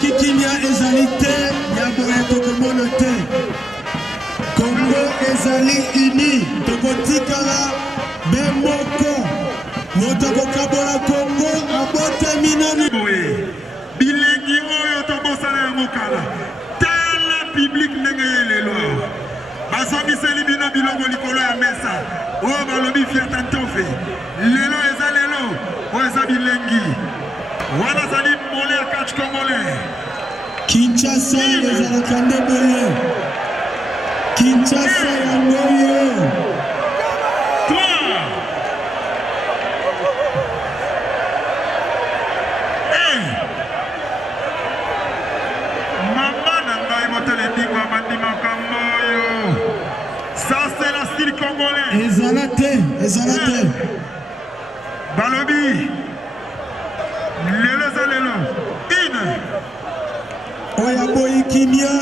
Soki kimia ezalité, yaboya tokomono te. Congo ezali uni, tokotikala bemoko. Motoko kabola Congo abote minani. Bilengi oyo tobosana ya mokala. Tala public ndenge lelo. Basoki seli bino biloko likolo ya mesa. Oyo balobi fiata ntofe. Lelo eza lelo, oyo eza bilengi. Wana zali mole ya catch congolais. Kinshasa ezalaka nde boye. Kinshasa yango yo. Ça c'est la style congolais. Ezalate. Balobi. Lelo za lelo. Ine. Oya boyi kimia.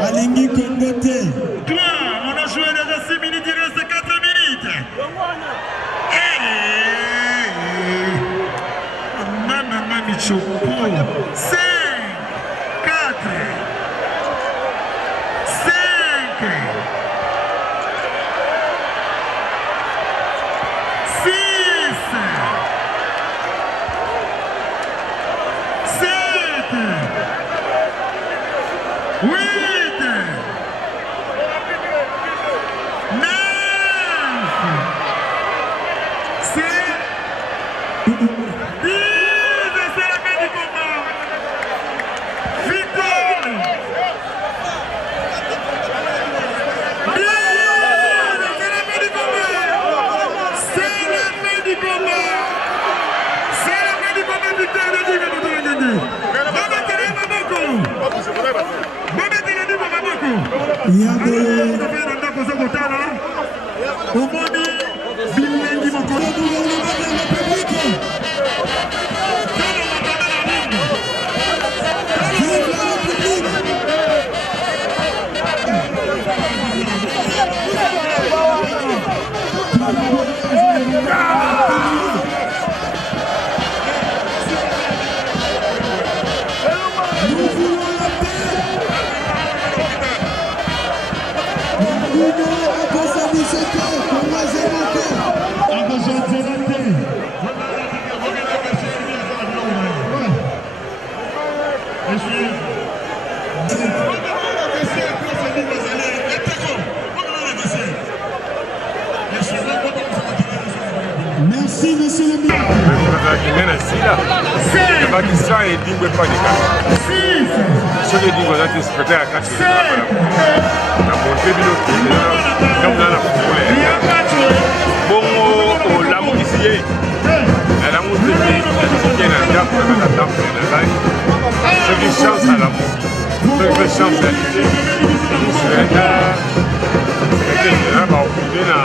Alingi Congo te. Toi, on a joué déjà 6 minutes, il reste 4 minutes. Maman Michopo. 5, 4, 5, 6, 7, 8, 9, c'est 10, c'est la fin du combat. Victoire. 10, c'est la fin du combat. C'est la fin du combat. C'est la fin du combat, victoire de Dieu. Merci, monsieur le ministre. Pakistan et Dingwe Panika. Ce que Dingwe a été secrétaire à 4 ans. On a montré le comme dans la football. Bon, l'amour ici, l'amour de vie, qui est un gap, la table de la ligne. Ce qui chance à l'amour. Ce qui fait chance à l'idée. C'est un gars qui va occuper la.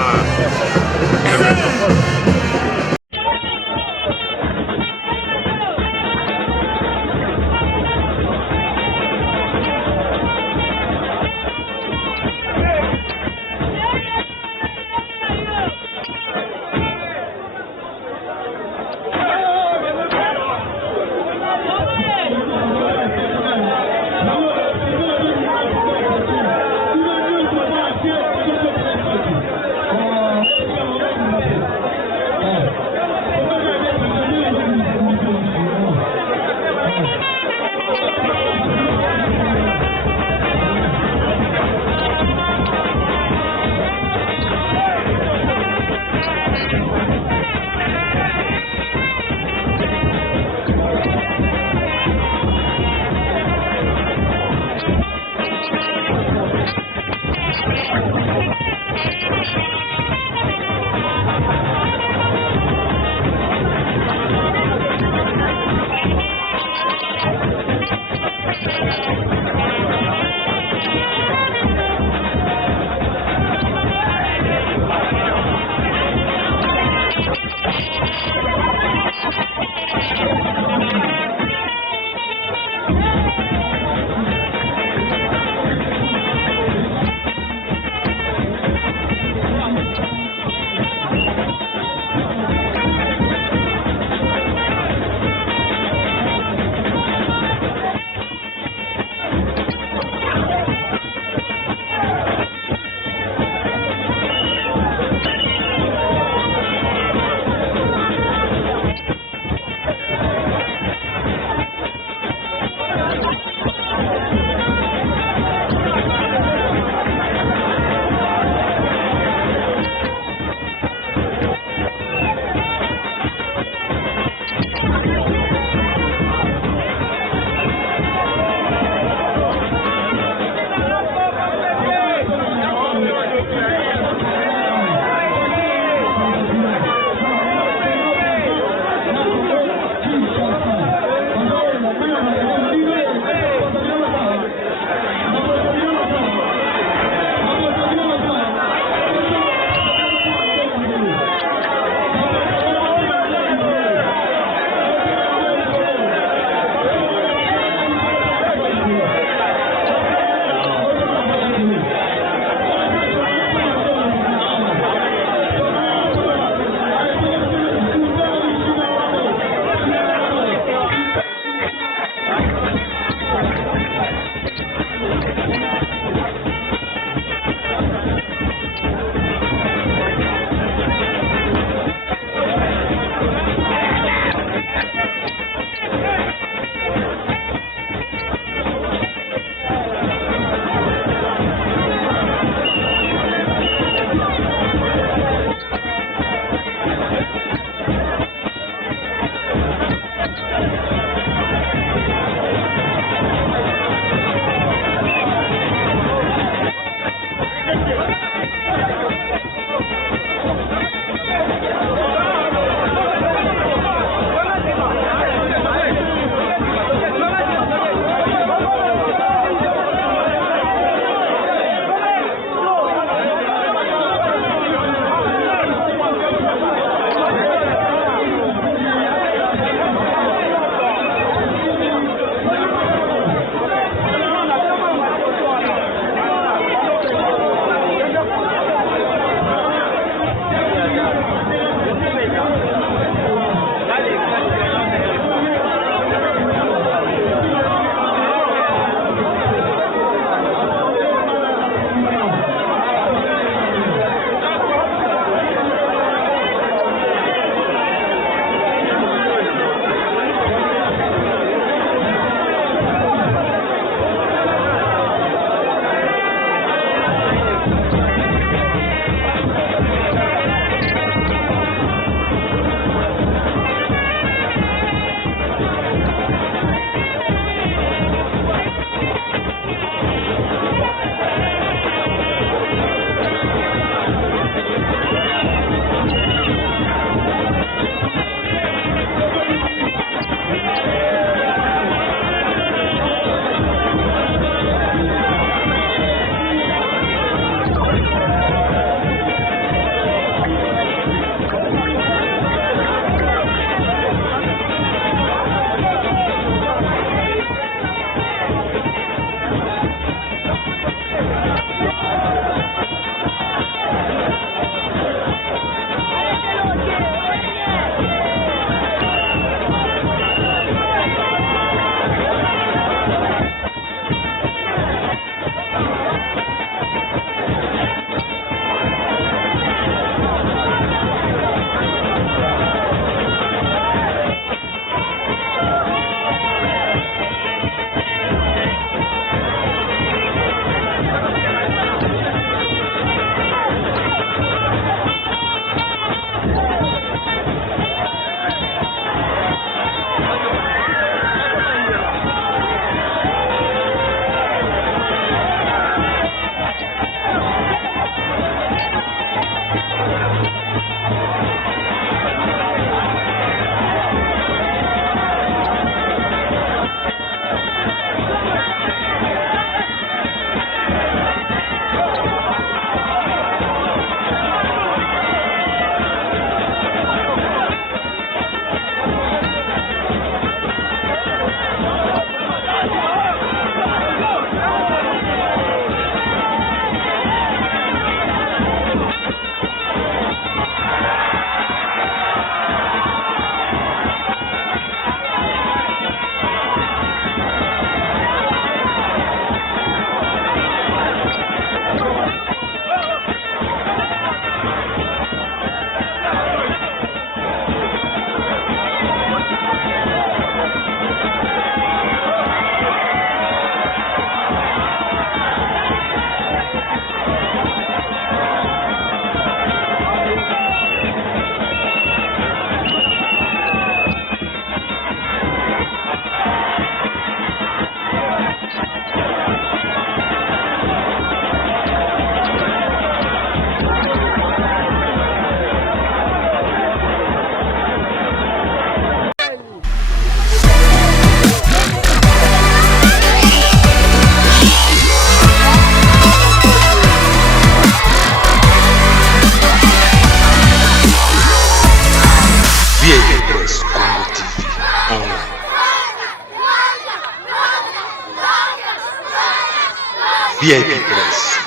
VIP Press,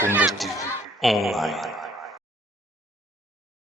Congo TV Online.